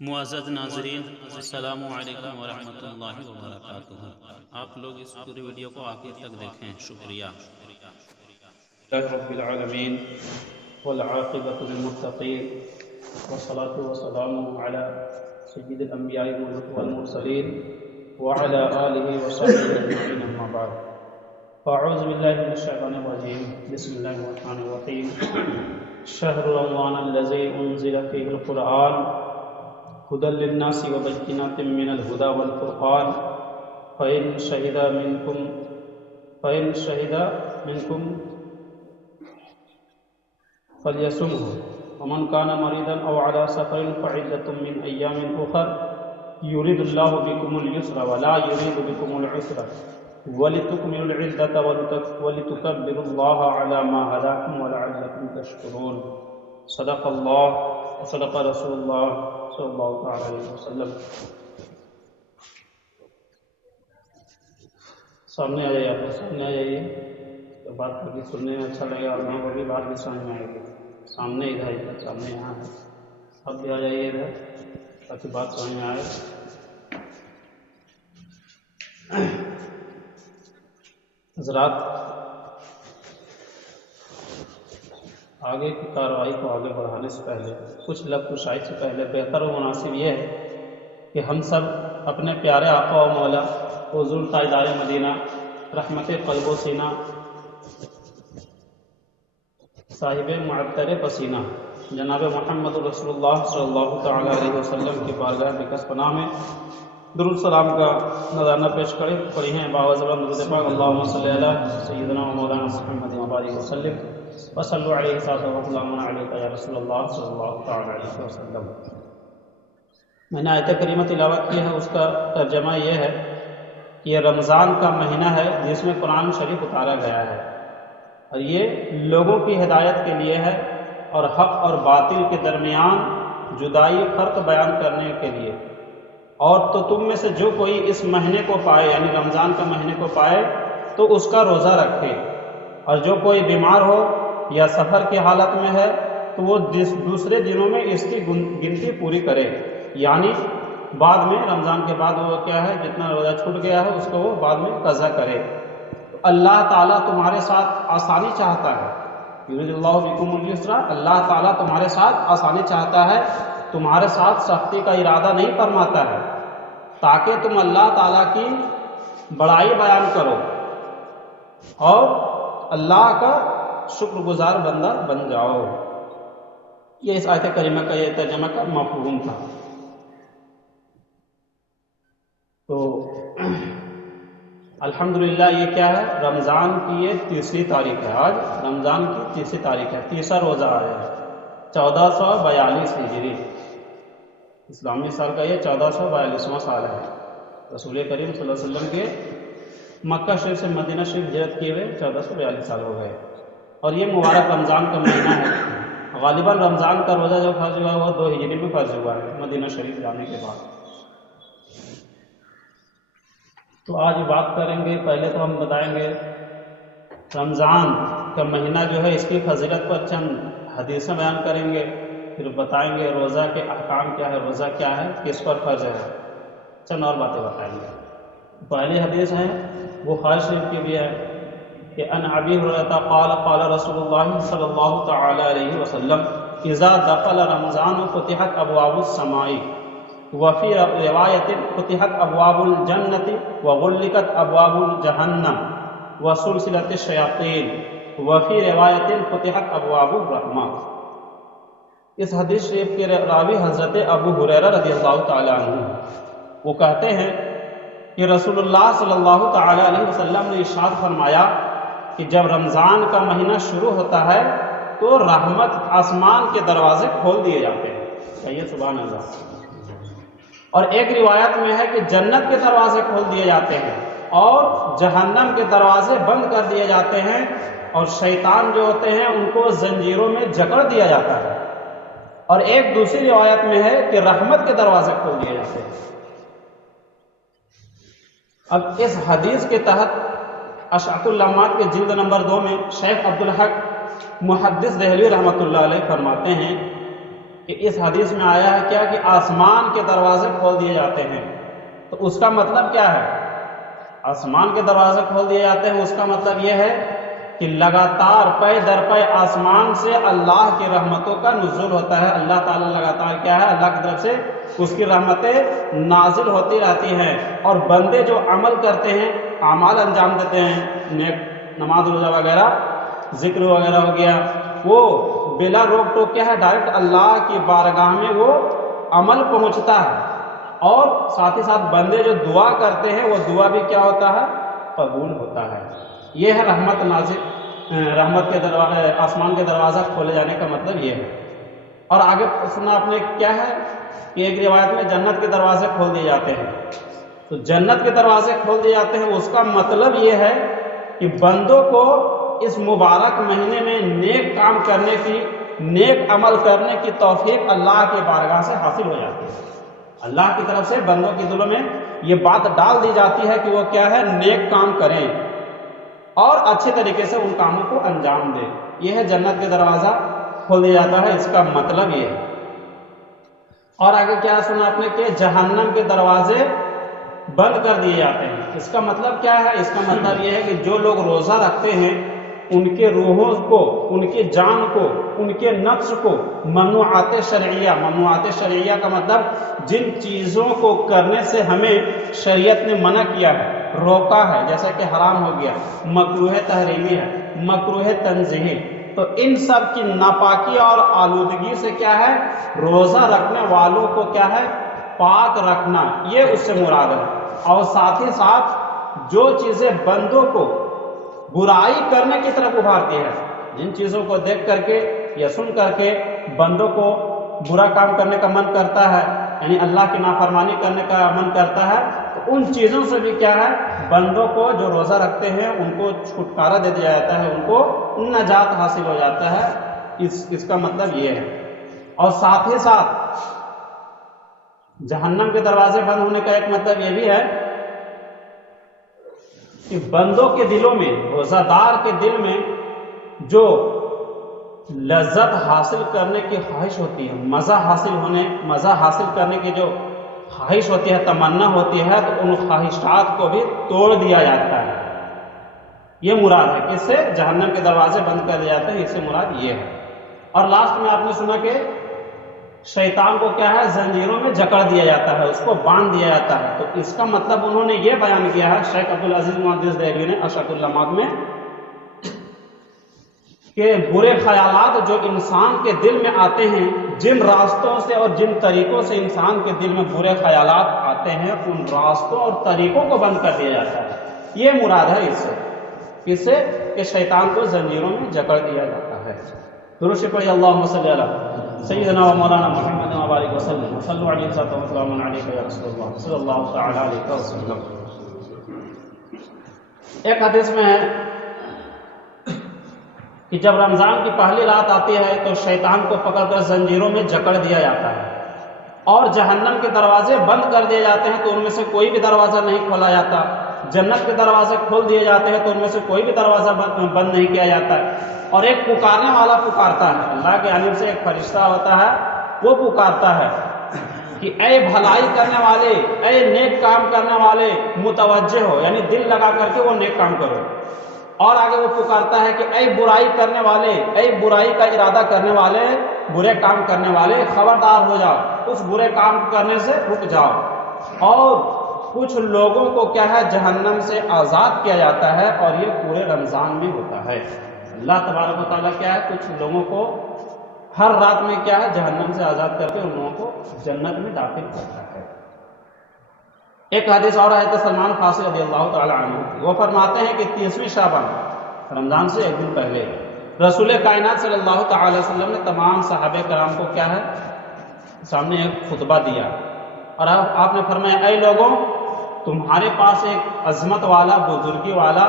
معزز ناظرین، السلام علیکم ورحمۃ اللہ وبرکاتہ۔ آپ لوگ اس پوری ویڈیو کو آخر تک دیکھیں، شکریہ۔ رب العالمین والعاقبۃ للمتقین والصلاة والسلام علی سید الانبیاء والمرسلین وعلی آلہ وصحبہ اجمعین، اما بعد۔ اعوذ باللہ من الشیطان الرجیم، بسم اللہ الرحمن الرحیم۔ شہر رمضان الذی انزل فیہ القرآن هدى للناس وبينات من الهدى والفرقان فإن شهد منكم فليصمه ومن كان مريضا أو على سفر فعدة من أيام أخر يريد الله بكم اليسر ولا يريد بكم العسر ولتكملوا العدة ولتكبروا الله على ما هداكم ولعلكم تشكرون۔ صدق اللہ وصدق رسول اللہ صلی اللہ تعالی علیہ وسلم۔ سامنے آ جائیے، آپ کو سامنے آ جائیے، تو بات کر کے سننے میں اچھا لگے اور میں وہ بھی بات بھی سمجھ میں آئے گی۔ سامنے ادھر سامنے یہاں ہے، اب بھی آ جائیے ادھر تاکہ بات سمجھ میں آئے۔ حضرات، آگے کی کارروائی کو آگے بڑھانے سے پہلے، کچھ لفظ کشائی سے پہلے بہتر و مناسب یہ ہے کہ ہم سب اپنے پیارے آقا و مولا حضور تاجدار مدینہ رحمت قلب و سینہ صاحب معطر پسینہ جناب محمد رسول اللہ صلی اللہ تعالی علیہ وسلم کی بارگاہ بکس پناہ میں درود سلام کا نذرانہ پیش کرے پڑھی ہیں باوزہ درود پاک، اللہم صلی علی سیدنا و مولانا محمد وبارک وسلم وصلوا علیہ سلام علیکہ یا رسول اللہ صلی اللہ تعالی علیہ وسلم۔ میں نے آیت کریمہ تلاوت کی ہے، اس کا ترجمہ یہ ہے کہ یہ رمضان کا مہینہ ہے جس میں قرآن شریف اتارا گیا ہے، اور یہ لوگوں کی ہدایت کے لیے ہے اور حق اور باطل کے درمیان جدائی فرق بیان کرنے کے لیے۔ اور تو تم میں سے جو کوئی اس مہینے کو پائے، یعنی رمضان کا مہینے کو پائے، تو اس کا روزہ رکھے، اور جو کوئی بیمار ہو یا سفر کی حالت میں ہے تو وہ دوسرے دنوں میں اس کی گنتی پوری کرے، یعنی بعد میں رمضان کے بعد وہ کیا ہے، جتنا روزہ چھوٹ گیا ہے اس کو وہ بعد میں قضا کرے۔ اللہ تعالیٰ تمہارے ساتھ آسانی چاہتا ہے، یرید اللہ بکم الیسر، اللہ تعالیٰ تمہارے ساتھ آسانی چاہتا ہے، تمہارے ساتھ سختی کا ارادہ نہیں فرماتا ہے، تاکہ تم اللہ تعالیٰ کی بڑائی بیان کرو اور اللہ کا شکر گزار بندہ بن جاؤ۔ یہ اس آیت کریمہ کا یہ ترجمہ کا مفہوم تھا۔ تو الحمدللہ یہ کیا ہے، رمضان کی یہ تیسری تاریخ ہے، آج رمضان کی تیسری تاریخ ہے، تیسرا روزہ آیا ہے، 1442 ہجری، اسلامی سال کا یہ 1442واں سال ہے۔ رسول کریم صلی اللہ علیہ وسلم کے مکہ شریف سے مدینہ شریف ہجرت کیے ہوئے 1442 سال ہو گئے، اور یہ مبارک رمضان کا مہینہ ہے۔ غالباً رمضان کا روزہ جو فرض ہوا ہے وہ 2 ہجری میں فرض ہوا ہے، مدینہ شریف جانے کے بعد۔ تو آج بات کریں گے، پہلے تو ہم بتائیں گے رمضان کا مہینہ جو ہے اس کی فضیلت پر چند حدیثیں بیان کریں گے، پھر بتائیں گے روزہ کے احکام کیا ہے، روزہ کیا ہے، کس پر فرض ہے، چند اور باتیں بتائیں گے۔ پہلی حدیث ہے بخاری شریف کی بھی ہے کہ ان ابی ہریرہ قال قال رسول اللہ صلی اللہ تعالی علیہ وسلم اذا دخل رمضان فتحت ابواب السماء وفي روایت فتحت ابواب الجنۃ وغلقت ابواب جہنم وسلسلت الشیاطین وفي روایت فتحت ابواب الرحمہ۔ اس حدیث شریف کے راوی حضرت ابو ہریرہ رضی اللہ تعالی عنہ، وہ کہتے ہیں کہ رسول اللہ صلی اللہ تعالی علیہ وسلم نے ارشاد فرمایا کہ جب رمضان کا مہینہ شروع ہوتا ہے تو رحمت آسمان کے دروازے کھول دیے جاتے ہیں، کہیے سبحان اللہ۔ اور ایک روایت میں ہے کہ جنت کے دروازے کھول دیے جاتے ہیں اور جہنم کے دروازے بند کر دیے جاتے ہیں، اور شیطان جو ہوتے ہیں ان کو زنجیروں میں جکڑ دیا جاتا ہے، اور ایک دوسری روایت میں ہے کہ رحمت کے دروازے کھول دیے جاتے ہیں۔ اب اس حدیث کے تحت اشعت اللمات کے جلد نمبر 2 میں شیخ عبدالحق محدث دہلوی رحمۃ اللہ علیہ فرماتے ہیں کہ اس حدیث میں آیا ہے کیا کہ آسمان کے دروازے کھول دیے جاتے ہیں، تو اس کا مطلب کیا ہے؟ آسمان کے دروازے کھول دیے جاتے ہیں، اس کا مطلب یہ ہے کہ لگاتار پے در پے آسمان سے اللہ کی رحمتوں کا نزول ہوتا ہے۔ اللہ تعالیٰ لگاتار کیا ہے؟ اللہ کی طرف سے اس کی رحمتیں نازل ہوتی رہتی ہیں، اور بندے جو عمل کرتے ہیں، اعمال انجام دیتے ہیں، نیک نماز روزہ وغیرہ ذکر وغیرہ ہو گیا، وہ بلا روک ٹوک کیا ہے؟ ڈائریکٹ اللہ کی بارگاہ میں وہ عمل پہنچتا ہے، اور ساتھ ہی ساتھ بندے جو دعا کرتے ہیں وہ دعا بھی کیا ہوتا ہے؟ قبول ہوتا ہے۔ یہ ہے رحمت کے دروازے، آسمان کے دروازہ کھولے جانے کا مطلب یہ ہے۔ اور آگے سنا آپ نے کیا ہے کہ ایک روایت میں جنت کے دروازے کھول دیے جاتے ہیں، تو جنت کے دروازے کھول دیے جاتے ہیں، اس کا مطلب یہ ہے کہ بندوں کو اس مبارک مہینے میں نیک کام کرنے کی، نیک عمل کرنے کی توفیق اللہ کی بارگاہ سے حاصل ہو جاتی ہے۔ اللہ کی طرف سے بندوں کے دلوں میں یہ بات ڈال دی جاتی ہے کہ وہ کیا ہے؟ نیک کام کریں اور اچھے طریقے سے ان کاموں کو انجام دیں۔ یہ ہے جنت کے دروازہ کھول دیا جاتا ہے، اس کا مطلب یہ ہے۔ اور آگے کیا سنا آپ نے کہ جہنم کے دروازے بند کر دیے جاتے ہیں۔ اس کا مطلب کیا ہے؟ اس کا مطلب یہ ہے کہ جو لوگ روزہ رکھتے ہیں ان کے روحوں کو، ان کی جان کو، ان کے نفس کو ممنوعات شرعیہ کا مطلب جن چیزوں کو کرنے سے ہمیں شریعت نے منع کیا ہے، روکا ہے، جیسا کہ حرام ہو گیا، مکروہ تحریمی ہے، مکروہ تنزیہی، تو ان سب کی ناپاکی اور آلودگی سے کیا ہے؟ روزہ رکھنے والوں کو کیا ہے؟ پاک رکھنا، یہ اس سے مراد ہے۔ اور ساتھ ہی ساتھ جو چیزیں بندوں کو برائی کرنے کی طرف ابھارتی ہے، جن چیزوں کو دیکھ کر کے یا سن کر کے بندوں کو برا کام کرنے کا من کرتا ہے، یعنی اللہ کی نافرمانی کرنے کا من کرتا ہے، تو ان چیزوں سے بھی کیا ہے؟ بندوں کو جو روزہ رکھتے ہیں ان کو چھٹکارا دے دیا جاتا ہے، ان کو نجات حاصل ہو جاتا ہے۔ اس کا مطلب یہ ہے۔ اور ساتھ ہی ساتھ جہنم کے دروازے بند ہونے کا ایک مطلب یہ بھی ہے کہ بندوں کے دلوں میں، روزہ دار کے دل میں جو لذت حاصل کرنے کی خواہش ہوتی ہے، مزہ حاصل کرنے کی جو خواہش ہوتی ہے، تمنا ہوتی ہے، تو ان خواہشات کو بھی توڑ دیا جاتا ہے۔ یہ مراد ہے کہ اس سے جہنم کے دروازے بند کر دیے جاتے ہیں، اس سے مراد یہ ہے۔ اور لاسٹ میں آپ نے سنا کہ شیطان کو کیا ہے؟ زنجیروں میں جکڑ دیا جاتا ہے، اس کو باندھ دیا جاتا ہے۔ تو اس کا مطلب انہوں نے یہ بیان کیا ہے شیخ عبدالعزیز محدث دہلوی نے اشرف اللمات میں، کہ برے خیالات جو انسان کے دل میں آتے ہیں، جن راستوں سے اور جن طریقوں سے انسان کے دل میں برے خیالات آتے ہیں، ان راستوں اور طریقوں کو بند کر دیا جاتا ہے۔ یہ مراد ہے اس سے کہ شیطان کو زنجیروں میں جکڑ دیا جاتا ہے۔ درود پڑھیے اللہم صلی علی سیدنا و مولانا محمد و بارک وسلم، صلوا علیہ وسلم علیک یا رسول اللہ صلی اللہ تعالی علیہ وسلم۔ ایک حدیث میں ہے کہ جب رمضان کی پہلی رات آتی ہے تو شیطان کو پکڑ کر زنجیروں میں جکڑ دیا جاتا ہے، اور جہنم کے دروازے بند کر دیے جاتے ہیں، تو ان میں سے کوئی بھی دروازہ نہیں کھولا جاتا۔ جنت کے دروازے کھول دیے جاتے ہیں تو ان میں سے کوئی بھی دروازہ بند نہیں کیا جاتا ہے۔ اور ایک پکارنے والا پکارتا ہے، اللہ کی جانب سے ایک فرشتہ ہوتا ہے، وہ پکارتا ہے کہ اے بھلائی کرنے والے، اے نیک کام کرنے والے متوجہ ہو، یعنی دل لگا کر کے وہ نیک کام کرو۔ اور آگے وہ پکارتا ہے کہ اے برائی کرنے والے، اے برائی کا ارادہ کرنے والے، برے کام کرنے والے خبردار ہو جاؤ، اس برے کام کرنے سے رک جاؤ۔ اور کچھ لوگوں کو کیا ہے؟ جہنم سے آزاد کیا جاتا ہے، اور یہ پورے رمضان میں ہوتا ہے۔ اللہ تبارک و تعالیٰ کیا ہے؟ کچھ لوگوں کو ہر رات میں کیا ہے؟ جہنم سے آزاد کر کے ان لوگوں کو جنت میں داخل کرتا ہے۔ ایک حدیث اور ہے سلمان فارسی رضی اللہ تعالیٰ عنہ، وہ فرماتے ہیں کہ 30ویں شعبان، رمضان سے ایک دن پہلے، رسول کائنات صلی اللہ تعالی وسلم نے تمام صحابہ کرام کو کیا ہے؟ سامنے ایک خطبہ دیا، اور آپ نے فرمایا اے لوگوں، تمہارے پاس ایک عظمت والا، بزرگی والا،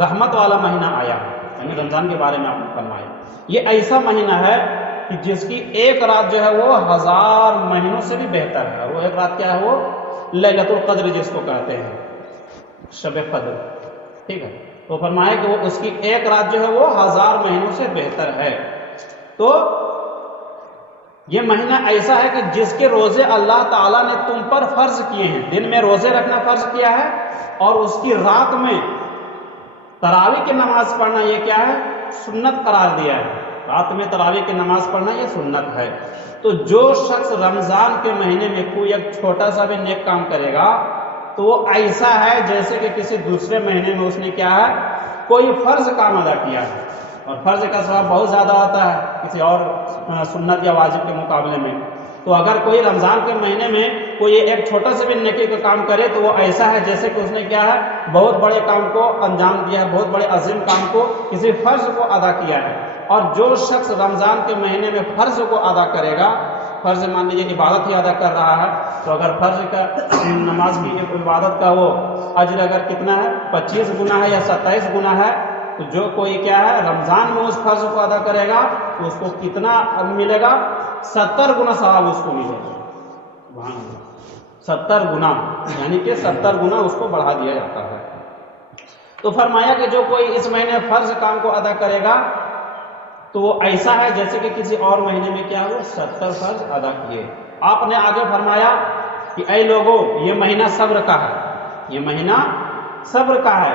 رحمت والا مہینہ آیا ہے، یعنی رمضان کے بارے میں آپ نے فرمایا۔ یہ ایسا مہینہ ہے کہ جس کی ایک رات جو ہے وہ 1000 مہینوں سے بھی بہتر ہے۔ وہ ایک رات کیا ہے؟ وہ لیلۃ القدر جس کو کہتے ہیں، شب قدر، ٹھیک ہے۔ تو فرمایا کہ وہ اس کی ایک رات جو ہے وہ 1000 مہینوں سے بہتر ہے۔ تو یہ مہینہ ایسا ہے کہ جس کے روزے اللہ تعالیٰ نے تم پر فرض کیے ہیں. دن میں روزے رکھنا فرض کیا ہے اور اس کی رات میں تراویح کی نماز پڑھنا یہ کیا ہے؟ سنت قرار دیا ہے. رات میں تراویح کی نماز پڑھنا یہ سنت ہے. تو جو شخص رمضان کے مہینے میں کوئی ایک چھوٹا سا بھی نیک کام کرے گا تو وہ ایسا ہے جیسے کہ کسی دوسرے مہینے میں اس نے کیا ہے؟ کوئی فرض کام ادا کیا ہے. اور فرض کا ثواب بہت زیادہ ہوتا ہے کسی اور سنت یا واجب کے مقابلے میں. تو اگر کوئی رمضان کے مہینے میں کوئی ایک چھوٹا سے بھی نیکی کا کام کرے تو وہ ایسا ہے جیسے کہ اس نے کیا ہے؟ بہت بڑے کام کو انجام دیا ہے، بہت بڑے عظیم کام کو، کسی فرض کو ادا کیا ہے. اور جو شخص رمضان کے مہینے میں فرض کو ادا کرے گا، فرض مان لیجیے عبادت ہی ادا کر رہا ہے، تو اگر فرض کا نماز کی عبادت کا وہ اجر اگر کتنا ہے؟ 25 گنا ہے یا 27 گنا ہے، تو جو کوئی کیا ہے رمضان میں اس فرض کو ادا کرے گا تو اس کو کتنا ملے گا؟ 70 گنا ثواب اس کو ملے گا. 70 گنا، یعنی کہ 70 گنا اس کو بڑھا دیا جاتا ہے. تو فرمایا کہ جو کوئی اس مہینے فرض کام کو ادا کرے گا تو وہ ایسا ہے جیسے کہ کسی اور مہینے میں کیا ہو 70 فرض ادا کیے. آپ نے آگے فرمایا کہ اے لوگوں یہ مہینہ صبر کا ہے، یہ مہینہ صبر کا ہے،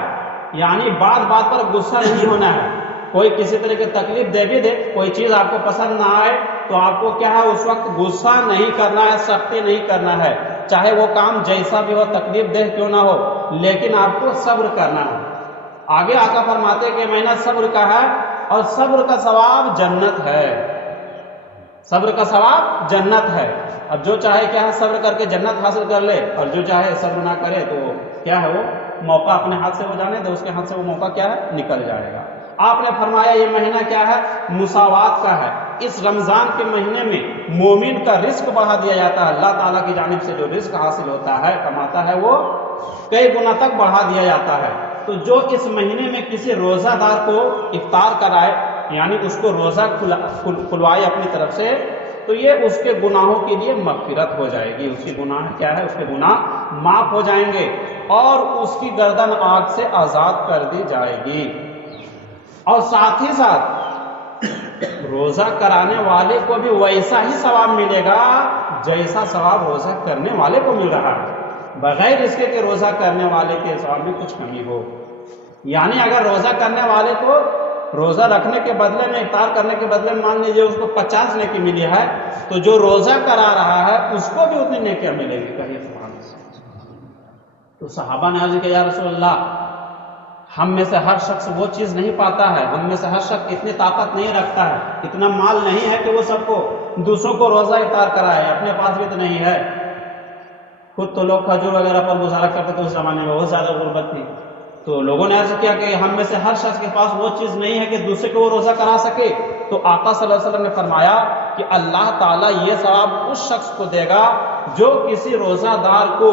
یعنی بات بات پر غصہ نہیں ہونا ہے. کوئی کسی طرح کی تکلیف دے بھی دے، کوئی چیز آپ کو پسند نہ آئے تو آپ کو کیا ہے اس وقت غصہ نہیں کرنا ہے، سختی نہیں کرنا ہے، چاہے وہ کام جیسا بھی ہو، تکلیف دہ کیوں نہ ہو، لیکن آپ کو صبر کرنا ہے. آگے آقا فرماتے کہ مہینہ صبر کا ہے اور صبر کا ثواب جنت ہے. صبر کا ثواب جنت ہے. اب جو چاہے کیا ہے صبر کر کے جنت حاصل کر لے، اور جو چاہے صبر نہ کرے تو کیا ہے وہ موقع اپنے ہاتھ سے وہ جانے دے، اس کے ہاتھ سے وہ موقع کیا ہے نکل جائے گا. آپ نے فرمایا یہ مہینہ کیا ہے؟ مساوات کا ہے. اس رمضان کے مہینے میں مومن کا رزق بڑھا دیا جاتا ہے. اللہ تعالیٰ کی جانب سے جو رزق حاصل ہوتا ہے، کماتا ہے، وہ کئی گنا تک بڑھا دیا جاتا ہے. تو جو اس مہینے میں کسی روزہ دار کو افطار کرائے، یعنی اس کو روزہ کھلوائے اپنی طرف سے، تو یہ اس کے گناہوں کے لیے مغفرت ہو جائے گی. اس کے گناہ کیا ہے؟ اس کے گناہ معاف ہو جائیں گے اور اس کی گردن آگ سے آزاد کر دی جائے گی. اور ساتھ ہی ساتھ روزہ کرانے والے کو بھی ویسا ہی ثواب ملے گا جیسا ثواب روزہ کرنے والے کو مل رہا ہے، بغیر اس کے کہ روزہ کرنے والے کے ثواب میں کچھ کمی ہو. یعنی اگر روزہ کرنے والے کو روزہ رکھنے کے بدلے میں، افطار کرنے کے بدلے میں مان لیجیے اس کو 50 نیکی ملی ہے، تو جو روزہ کرا رہا ہے اس کو بھی اتنی نیکیاں ملے گی. کہیے سبحان اللہ. تو صحابہ نے عرض کیا یا رسول اللہ، ہم میں سے ہر شخص وہ چیز نہیں پاتا ہے، ہم میں سے ہر شخص اتنی طاقت نہیں رکھتا ہے، اتنا مال نہیں ہے کہ وہ سب کو دوسروں کو روزہ افطار کرائے، اپنے پاس بھی تو نہیں ہے. خود تو لوگ کھجور وغیرہ پر گزارا کرتے تھے اس زمانے میں، بہت زیادہ غربت تھی. تو لوگوں نے عرض کیا کہ ہم میں سے ہر شخص کے پاس وہ چیز نہیں ہے کہ دوسرے کو وہ روزہ کرا سکے. تو آقا صلی اللہ علیہ وسلم نے فرمایا کہ اللہ تعالیٰ یہ ثواب اس شخص کو دے گا جو کسی روزہ دار کو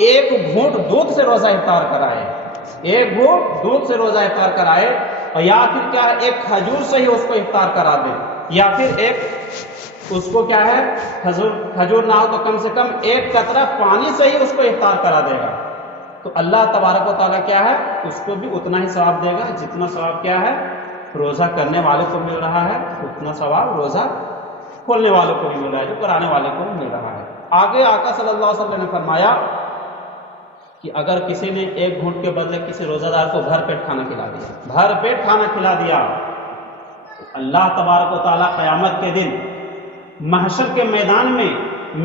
ایک گھونٹ دودھ سے روزہ افطار کرائے، ایک گھونٹ دودھ سے روزہ افطار کرائے، اور یا پھر کیا ہے ایک کھجور سے ہی اس کو افطار کرا دے، یا پھر ایک اس کو کیا ہے کھجور نہ ہو تو کم سے کم ایک قطرہ پانی سے ہی اس کو افطار کرا دے گا. تو اللہ تبارک و تعالیٰ کیا ہے اس کو بھی اتنا ہی ثواب دے گا جتنا ثواب کیا ہے روزہ کرنے والے کو مل رہا ہے، اتنا ثواب روزہ کھولنے والے کو بھی مل رہا ہے، جو کرانے والے کو بھی مل رہا ہے. آگے آقا صلی اللہ علیہ وسلم نے فرمایا کہ اگر کسی نے ایک گھونٹ کے بدلے کسی روزہ دار کو بھر پیٹ کھانا کھلا دیا، بھر پیٹ کھانا کھلا دیا، تو اللہ تبارک و تعالیٰ قیامت کے دن محشر کے میدان میں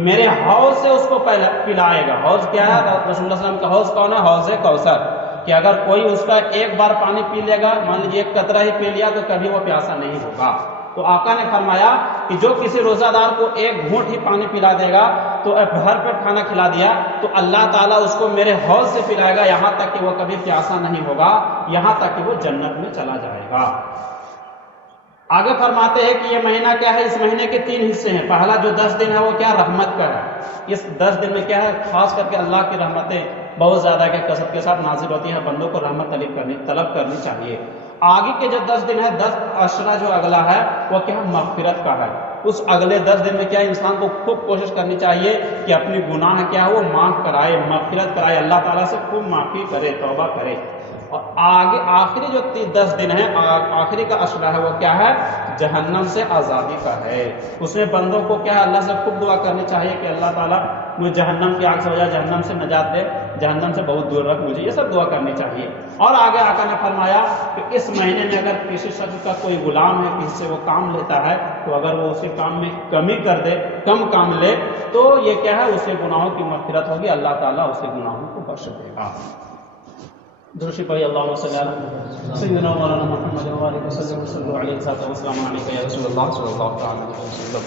میرے حوض سے اس کو پلائے گا. حوض کیا ہے؟ رسول اللہ صلی اللہ علیہ وسلم کا حوض کون ہے؟ حوض کوثر. کہ اگر کوئی اس کا ایک بار پانی پی لے گا، مان لیجیے ایک قطرہ ہی پی لیا، تو کبھی وہ پیاسا نہیں ہوگا. تو آقا نے فرمایا کہ جو کسی روزہ دار کو ایک گھونٹ ہی پانی پلا دے گا، تو بھر پیٹ کھانا کھلا دیا، تو اللہ تعالیٰ اس کو میرے حوض سے پلائے گا یہاں تک کہ وہ کبھی پیاسا نہیں ہوگا، یہاں تک کہ وہ جنت میں چلا جائے گا. آگے فرماتے ہیں کہ یہ مہینہ کیا ہے؟ اس مہینے کے 3 حصے ہیں. پہلا جو 10 دن ہے وہ کیا؟ رحمت کا ہے. اس 10 دن میں کیا ہے؟ خاص کر کے اللہ کی رحمتیں بہت زیادہ کثرت کے ساتھ نازل ہوتی ہیں، بندوں کو رحمت طلب کرنی چاہیے. آگے کے جو 10 دن ہے، 10 عشرہ جو اگلا ہے وہ کیا؟ مغفرت کا ہے. اس اگلے 10 دن میں کیا انسان کو خوب کوشش کرنی چاہیے کہ اپنی گناہ کیا ہے وہ معاف کرائے، مغفرت کرائے، اللہ تعالیٰ سے خوب معافی کرے، توبہ کرے. اور آگے آخری جو 10 دن ہے، آخری کا اشرا ہے، وہ کیا ہے؟ جہنم سے آزادی کا ہے۔ اس میں بندوں کو کیا ہے؟ اللہ سے خوب دعا کرنی چاہیے کہ اللہ تعالیٰ مجھے جہنم کی آگ سے وجہ جہنم سے نجات دے، جہنم سے بہت دور رکھ مجھے، یہ سب دعا کرنی چاہیے۔ اور آگے آقا نے فرمایا کہ اس مہینے میں اگر کسی شخص کا کوئی غلام ہے، کسی سے وہ کام لیتا ہے، تو اگر وہ اسی کام میں کمی کر دے، کم کام لے، تو یہ کیا ہے؟ اسے گناہوں کی مغفرت ہوگی، اللہ تعالیٰ اسے گناہوں کو بخش دے گا۔ درود پڑھیے، اللہم صلی علی سیدنا مولانا محمد و آلہ وسلم صلی اللہ علیہ وسلم علیک یا رسول اللہ صلی اللہ علیہ وسلم۔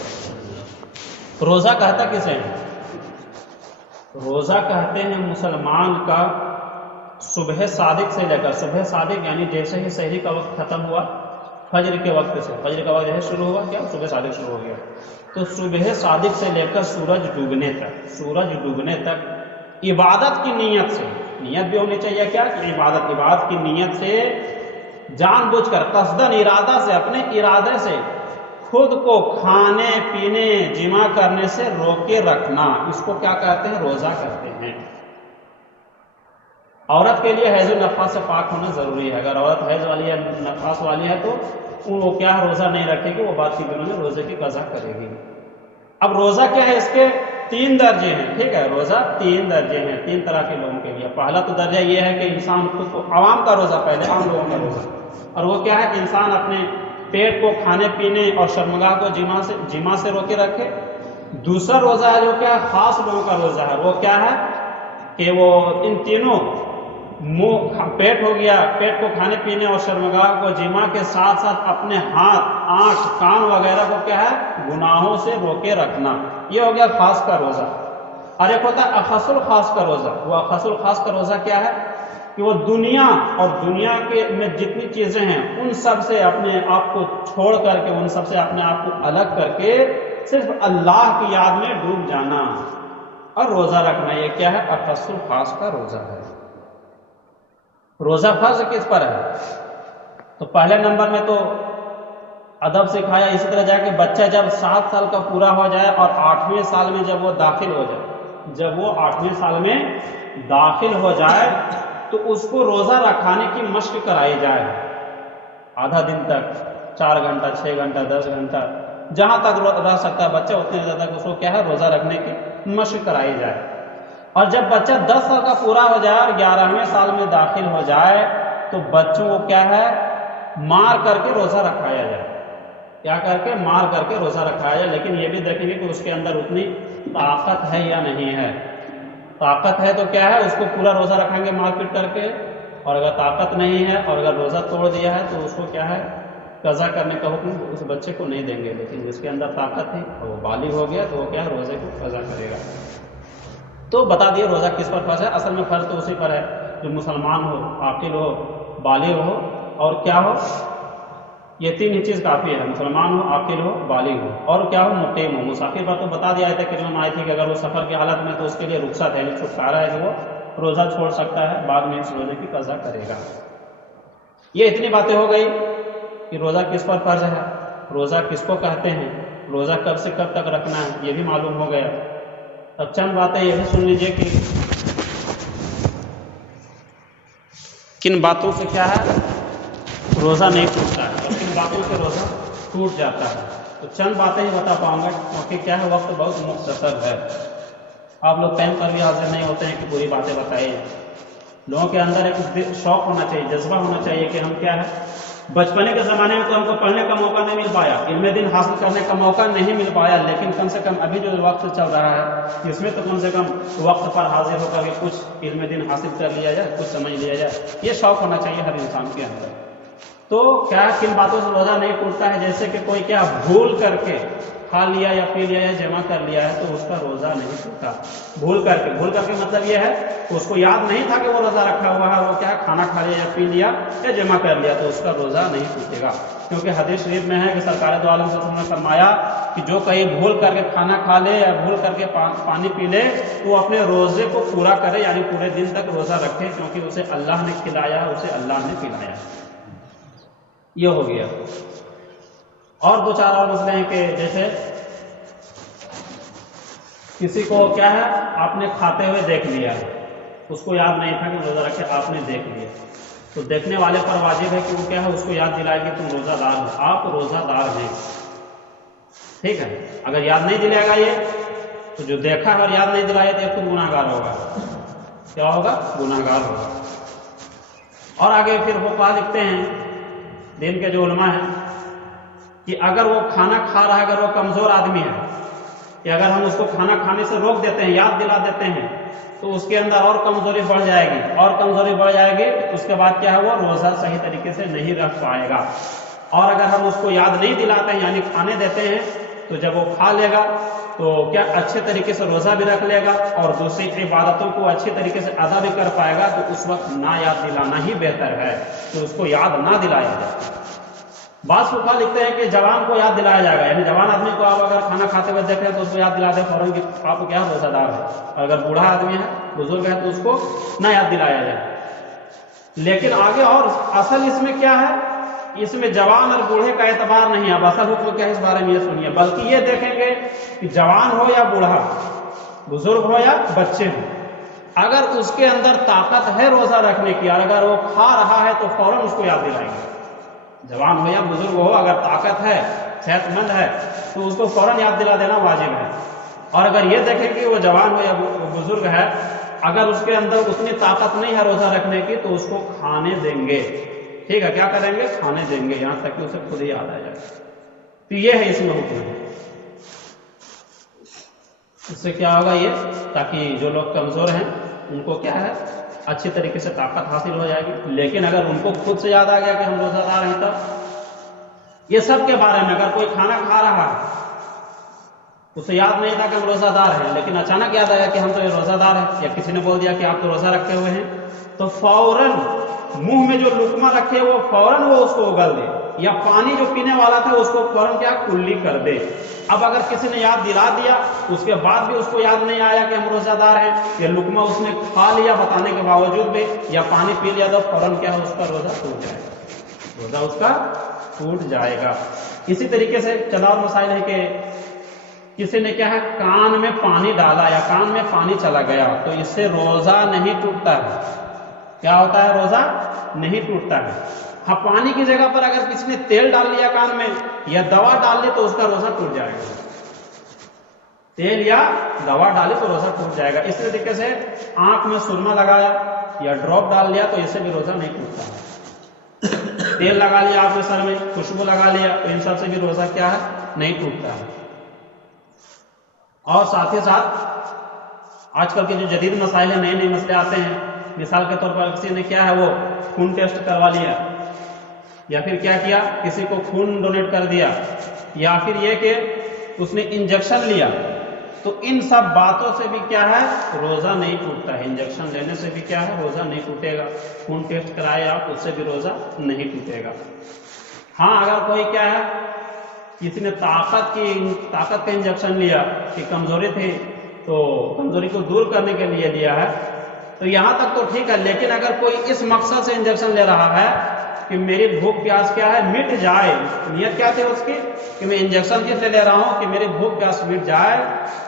روزہ کہتا کسے ہیں؟ روزہ کہتے ہیں مسلمان کا صبح صادق سے لے کر، صبح صادق یعنی جیسے ہی سحری کا وقت ختم ہوا، فجر کے وقت سے، فجر کا وقت جیسے شروع ہوا، کیا صبح صادق شروع ہو گیا، تو صبح صادق سے لے کر سورج ڈوبنے تک، سورج ڈوبنے تک عبادت کی نیت سے، نیت بھی ہونی چاہیے کیا کہ عبادت کی نیت سے، جان بوجھ کر قصدن ارادہ سے، اپنے ارادے سے خود کو کھانے پینے جمع کرنے سے روکے رکھنا، اس کو کیا کہتے ہیں؟ روزہ کہتے ہیں۔ عورت کے لیے حیض و نفاس سے پاک ہونا ضروری ہے، اگر عورت حیض والی ہے، نفاس والی ہے، تو وہ کیا ہے؟ روزہ نہیں رکھے گی، وہ بعد کے دنوں میں روزے کی قضا کرے گی۔ اب روزہ کیا ہے؟ اس کے 3 درجے ہیں، ٹھیک ہے؟ روزہ 3 درجے ہیں، 3 طرح کے لوگوں کے لیے۔ پہلا تو درجہ یہ ہے کہ انسان خود کو، عوام کا روزہ، پہلے عام لوگوں کا روزہ، اور وہ کیا ہے کہ انسان اپنے پیٹ کو کھانے پینے اور شرمگاہ کو جمع سے روکے رکھے۔ دوسرا روزہ ہے جو کیا ہے؟ خاص لوگوں کا روزہ ہے، وہ کیا ہے کہ وہ ان تینوں، منہ، پیٹ ہو گیا، پیٹ کو کھانے پینے اور شرمگاہ کو جمع کے ساتھ ساتھ اپنے ہاتھ، آنکھ، کان وغیرہ کو کیا ہے؟ گناہوں سے روکے رکھنا، یہ ہو گیا خاص کا روزہ۔ اور ایک ہوتا ہے اخص الخاص کا روزہ۔ وہ اخص الخاص کا روزہ کیا ہے کہ وہ دنیا اور دنیا کے میں جتنی چیزیں ہیں ان سب سے اپنے آپ کو چھوڑ کر کے، ان سب سے اپنے آپ کو الگ کر کے صرف اللہ کی یاد میں ڈوب جانا اور روزہ رکھنا، یہ کیا ہے؟ اخص الخاص کا روزہ ہے۔ روزہ فرض کس پر ہے؟ تو پہلے نمبر میں تو ادب سکھایا، اسی طرح جا کے بچہ جب 7 سال کا پورا ہو جائے اور 8ویں سال میں جب وہ داخل ہو جائے، جب وہ 8ویں سال میں داخل ہو جائے تو اس کو روزہ رکھانے کی مشق کرائی جائے، آدھا دن تک، 4 گھنٹہ، 6 گھنٹہ، 10 گھنٹہ، جہاں تک رہ سکتا ہے بچہ اتنے دیر تک اس کو کیا ہے؟ روزہ رکھنے کی مشق کرائی جائے۔ اور جب بچہ 10 سال کا پورا ہو جائے اور 11ویں سال میں داخل ہو جائے تو بچوں کو کیا ہے؟ مار کر کے روزہ رکھایا جائے، کیا کر کے؟ مار کر کے روزہ رکھایا جائے، لیکن یہ بھی دیکھیں گے کہ اس کے اندر اتنی طاقت ہے یا نہیں ہے۔ طاقت ہے تو کیا ہے؟ اس کو پورا روزہ رکھیں گے مار پیٹ کر کے، اور اگر طاقت نہیں ہے اور اگر روزہ توڑ دیا ہے تو اس کو کیا ہے؟ قضا کرنے کا حکم اس بچے کو نہیں دیں گے، لیکن جس کے اندر طاقت ہے اور وہ بالغ ہو گیا تو وہ کیا ہے؟ روزے کو قضا کرے گا۔ تو بتا دیے روزہ کس پر فرض ہے؟ اصل میں فرض تو اسی پر ہے جو مسلمان ہو، عاقل ہو، بالغ ہو، اور کیا ہو؟ یہ 3 ہی چیز کافی ہے، مسلمان ہو، عاقل ہو، بالغ ہو، اور کیا ہو؟ مقیم ہو۔ مسافر پر تو بتا دیا آیت کریمہ میں آئی تھی کہ اگر وہ سفر کی حالت میں تو اس کے لیے رخصت ہے، چھٹکارا ہے کہ وہ روزہ چھوڑ سکتا ہے، بعد میں اس روزے کی قضا کرے گا۔ یہ اتنی باتیں ہو گئی کہ روزہ کس پر فرض ہے، روزہ کس کو کہتے ہیں، روزہ کب سے کب تک رکھنا ہے، یہ بھی معلوم ہو گیا۔ اب چند باتیں یہ بھی سن لیجئے کہ کن باتوں سے کیا ہے؟ روزہ نہیں ٹوٹتا ہے، اور کن باتوں سے روزہ ٹوٹ جاتا ہے۔ تو چند باتیں ہی بتا پاؤں گا کیونکہ کیا ہے؟ وقت بہت مختصر ہے، آپ لوگ ٹائم پر بھی حاضر نہیں ہوتے ہیں کہ پوری باتیں بتائیے۔ لوگوں کے اندر ایک شوق ہونا چاہیے، جذبہ ہونا چاہیے کہ ہم کیا ہے؟ بچپنے کے زمانے میں تو ہم کو پڑھنے کا موقع نہیں مل پایا، علم دین حاصل کرنے کا موقع نہیں مل پایا، لیکن کم سے کم ابھی جو وقت چل رہا ہے اس میں تو کم سے کم وقت پر حاضر ہو کر کے کچھ علم دین حاصل کر لیا جائے، کچھ سمجھ لیا جائے، یہ شوق ہونا چاہیے ہر انسان کے اندر۔ تو کیا کن باتوں سے روزہ نہیں ٹوٹتا ہے؟ جیسے کہ کوئی کیا بھول کر کے کھا لیا یا پی لیا یا جمع کر لیا ہے تو اس کا روزہ نہیں ٹوٹا۔ بھول کر کے مطلب یہ ہے کہ اس کو یاد نہیں تھا کہ وہ روزہ رکھا ہوا ہے، وہ کیا کھانا کھا لیا یا پی لیا یا جمع کر لیا تو اس کا روزہ نہیں ٹوٹے گا، کیونکہ حدیث شریف میں ہے کہ سرکار دو عالم صلی اللہ علیہ وسلم نے فرمایا کہ جو کہیں بھول کر کے کھانا کھا لے یا بھول کر کے پانی پی لے تو وہ اپنے روزے کو پورا کرے، یعنی پورے دن تک روزہ رکھے، کیونکہ اسے اللہ نے کھلایا، اسے اللہ نے پلایا۔ یہ ہو گیا۔ اور 2-4 اور مسئلے ہیں کہ جیسے کسی کو کیا ہے آپ نے کھاتے ہوئے دیکھ لیا، اس کو یاد نہیں تھا کہ روزہ رکھے، آپ نے دیکھ لیا تو دیکھنے والے پر واجب ہے کہ وہ کیا ہے، اس کو یاد دلائے کہ تم روزہ دار ہو، آپ روزہ دار ہیں، ٹھیک ہے۔ اگر یاد نہیں دلائے گا یہ تو جو دیکھا ہے اور یاد نہیں دلائے تو خود گناہ گار ہوگا، کیا ہوگا، گناہ گار ہوگا۔ اور آگے پھر وہ لکھتے ہیں دین کے جو علماء ہیں کہ اگر وہ کھانا کھا رہا ہے، اگر وہ کمزور آدمی ہے، کہ اگر ہم اس کو کھانا کھانے سے روک دیتے ہیں، یاد دلا دیتے ہیں، تو اس کے اندر اور کمزوری بڑھ جائے گی، اور کمزوری بڑھ جائے گی، اس کے بعد کیا ہے، وہ روزہ صحیح طریقے سے نہیں رکھ پائے گا۔ اور اگر ہم اس کو یاد نہیں دلاتے ہیں، یعنی کھانے دیتے ہیں، تو جب وہ کھا لے گا تو کیا اچھے طریقے سے روزہ بھی رکھ لے گا اور دوسری عبادتوں کو اچھی طریقے سے ادا بھی کر پائے گا، تو اس وقت نہ یاد دلانا ہی بہتر ہے، تو اس کو یاد نہ دلایا جائے۔ بعض فقہا لکھتے ہیں کہ جوان کو یاد دلایا جائے گا، یعنی جوان آدمی کو آپ اگر کھانا کھاتے ہوئے دیکھیں تو اس کو یاد دلا دیں فوراً کہ آپ کو کیا روزہ دار ہے، اور اگر بوڑھا آدمی ہے، بزرگ ہے، تو اس کو نہ یاد دلایا جائے۔ لیکن آگے اور اصل اس میں کیا ہے، اس میں جوان اور بوڑھے کا اعتبار نہیں ہے، اب اصل حکم کیا ہے اس بارے میں یہ سنیے، بلکہ یہ دیکھیں گے کہ جوان ہو یا بوڑھا، بزرگ ہو یا بچے ہو، اگر اس کے اندر طاقت ہے روزہ رکھنے کی اور اگر وہ کھا رہا ہے تو فوراً اس کو یاد دلائیں گے۔ جوان ہو یا بزرگ ہو، اگر طاقت ہے، صحت مند ہے، تو اس کو فوراً یاد دلا دینا واجب ہے۔ اور اگر یہ دیکھیں کہ وہ جوان ہو یا بزرگ ہے، اگر اس کے اندر اتنی طاقت نہیں ہے روزہ رکھنے کی، تو اس کو کھانے دیں گے، ٹھیک ہے، کیا کریں گے، کھانے دیں گے، یہاں تک کہ اسے خود ہی یاد آ جائے۔ تو یہ ہے اس میں حکم، اس سے کیا ہوگا یہ، تاکہ جو لوگ کمزور ہیں ان کو کیا ہے، اچھی طریقے سے طاقت حاصل ہو جائے گی۔ لیکن اگر ان کو خود سے یاد آ گیا کہ ہم روزہ دار ہیں، تب یہ سب کے بارے میں، اگر کوئی کھانا کھا رہا ہے، اسے یاد نہیں تھا کہ ہم روزہ دار ہیں، لیکن اچانک یاد آیا کہ ہم تو یہ روزہ دار ہیں، یا کسی نے بول دیا کہ آپ تو روزہ رکھے ہوئے ہیں، تو فوراً منہ میں جو لقمہ رکھے وہ فوراً وہ اس کو اگل دے، یا پانی جو پینے والا تھا اس کو فوراً کیا کلی کر دے۔ اب اگر کسی نے یاد دلا دیا، اس کے بعد بھی اس کو یاد نہیں آیا کہ ہم روزہ دار ہیں، یا لقمہ اس نے کھا لیا بتانے کے باوجود بھی، یا پانی پی لیا، تو فوراً کیا ہے، اس کا روزہ ٹوٹ جائے گا، روزہ اس کا ٹوٹ جائے گا۔ اسی طریقے سے چند اور مسائل ہے کہ کسی نے کیا ہے، کان میں پانی ڈالا یا کان میں پانی چلا گیا، تو اس سے روزہ نہیں ٹوٹتا ہے، کیا ہوتا ہے، روزہ نہیں ٹوٹتا ہے۔ ہاں، پانی کی جگہ پر اگر کسی نے تیل ڈال لیا کان میں یا دوا ڈال لی تو اس کا روزہ ٹوٹ جائے گا، تیل یا دوا ڈالی تو روزہ ٹوٹ جائے گا۔ اسی طریقے سے آنکھ میں سرما لگایا یا ڈراپ ڈال لیا تو اس سے بھی روزہ نہیں ٹوٹتا ہے۔ تیل لگا لیا آپ نے سر میں، خوشبو لگا لیا، تو ان سب سے بھی روزہ کیا ہے، نہیں ٹوٹتا ہے۔ اور ساتھ ہی ساتھ آج کل کے جو جدید مسائل ہیں، نئے نئے مسئلے آتے ہیں، مثال کے طور پر کسی نے کیا ہے، وہ خون ٹیسٹ کروا لیا، یا پھر کیا کیا، کسی کو خون ڈونیٹ کر دیا، یا پھر یہ کہ اس نے انجیکشن لیا، تو ان سب باتوں سے بھی کیا ہے، روزہ نہیں ٹوٹتا ہے۔ انجیکشن لینے سے بھی کیا ہے، روزہ نہیں ٹوٹے گا۔ خون ٹیسٹ کرائے آپ، اس سے بھی روزہ نہیں ٹوٹے گا۔ ہاں، اگر کوئی کیا ہے، کسی نے طاقت کا انجیکشن لیا کہ کمزوری تھی تو کمزوری کو دور کرنے کے لیے لیا ہے، تو یہاں تک تو ٹھیک ہے۔ لیکن اگر کوئی اس مقصد سے انجیکشن لے رہا ہے کہ میری بھوک پیاس کیا ہے، مٹ جائے، نیت کیا تھی اس کی کہ میں انجیکشن کس لیے لے رہا ہوں کہ میری بھوک پیاس مٹ جائے،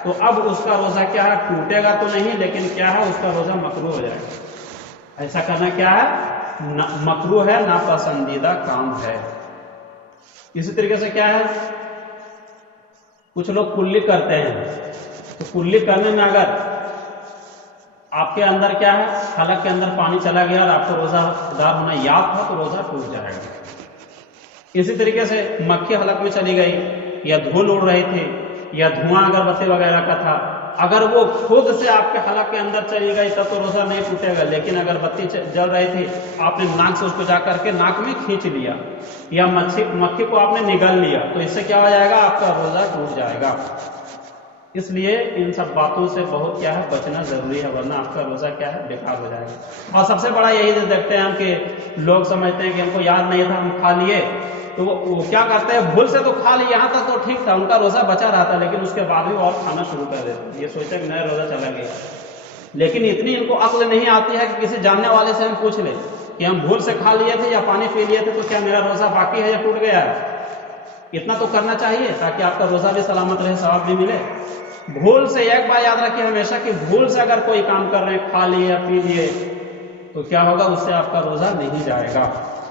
تو اب اس کا روزہ کیا ہے، ٹوٹے گا تو نہیں، لیکن کیا ہے، اس کا روزہ مکروہ ہو جائے گا۔ ایسا کرنا کیا ہے، مکروہ ہے، ناپسندیدہ کام ہے۔ اسی طریقے سے کیا ہے، کچھ لوگ کلی کرتے ہیں، تو کلی کرنے میں اگر آپ کے اندر کیا ہے، حلق کے اندر پانی چلا گیا اور آپ کو روزہ دار ہونا یاد تھا، تو روزہ ٹوٹ جائے گا۔ اسی طریقے سے مکھی حلق میں چلی گئی، یا دھول اڑ رہی تھی، یا دھواں اگربتی وغیرہ کا تھا، اگر وہ خود سے آپ کے حلق کے اندر چلی گئی تب تو روزہ نہیں ٹوٹے گا۔ لیکن اگر بتی جل رہی تھی، آپ نے ناک سے اس کو جا کر کے ناک میں کھینچ لیا، یا مکھی کو آپ نے نگل لیا، تو اس سے کیا ہو جائے گا، آپ کا روزہ ٹوٹ جائے گا۔ اس لیے ان سب باتوں سے بہت کیا ہے، بچنا ضروری ہے، ورنہ آپ کا روزہ کیا ہے، بیکار ہو جائے گا۔ اور سب سے بڑا یہی جو دیکھتے ہیں ہم کہ لوگ سمجھتے ہیں کہ ہم کو یاد نہیں تھا، ہم کھا لیے، تو وہ کیا کرتے ہیں، بھول سے تو کھا لی، یہاں تک تو ٹھیک تھا، ان کا روزہ بچا رہا تھا، لیکن اس کے بعد بھی اور کھانا شروع کر دیتے، یہ سوچتے کہ نیا روزہ چلا گیا۔ لیکن اتنی ان کو عقل نہیں آتی ہے کہ کسی جاننے والے سے ہم پوچھ لیں کہ ہم بھول سے کھا لیے تھے یا پانی پی لیے تھے، تو کیا میرا روزہ باقی ہے یا ٹوٹ گیا ہے۔ اتنا تو کرنا چاہیے تاکہ آپ کا روزہ بھی سلامت رہے، ثواب بھی ملے۔ بھول سے ایک بار یاد رکھیے ہمیشہ کہ بھول سے اگر کوئی کام کر رہے ہیں، کھا لیے یا پی لیے، تو کیا ہوگا؟ اس سے آپ کا روزہ نہیں جائے گا۔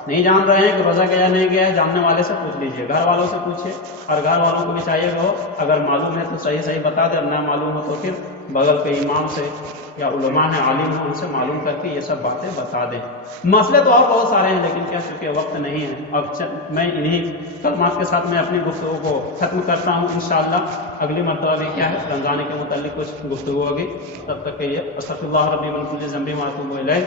نہیں جان رہے ہیں کہ روزہ گیا نہیں گیا ہے، جاننے والے سے پوچھ لیجئے، گھر والوں سے پوچھیے، اور گھر والوں کو بھی چاہیے کہ وہ اگر معلوم ہے تو صحیح بتا دے، اب نہ معلوم ہو تو پھر بغل کے امام سے یا علماء ہیں عالم ہیں ان سے معلوم کر کے یہ سب باتیں بتا دیں۔ مسئلے تو اور بہت سارے ہیں لیکن کیا چونکہ وقت نہیں ہے، اب میں انہی کلمات کے ساتھ میں اپنی گفتگو کو ختم کرتا ہوں۔ انشاءاللہ اگلی مرتبہ بھی کیا ہے رمضان کے متعلق کچھ گفتگو ہوگی، تب تک کے لیے استغفر اللہ ربی من کل ذنب و اتوب الیہ۔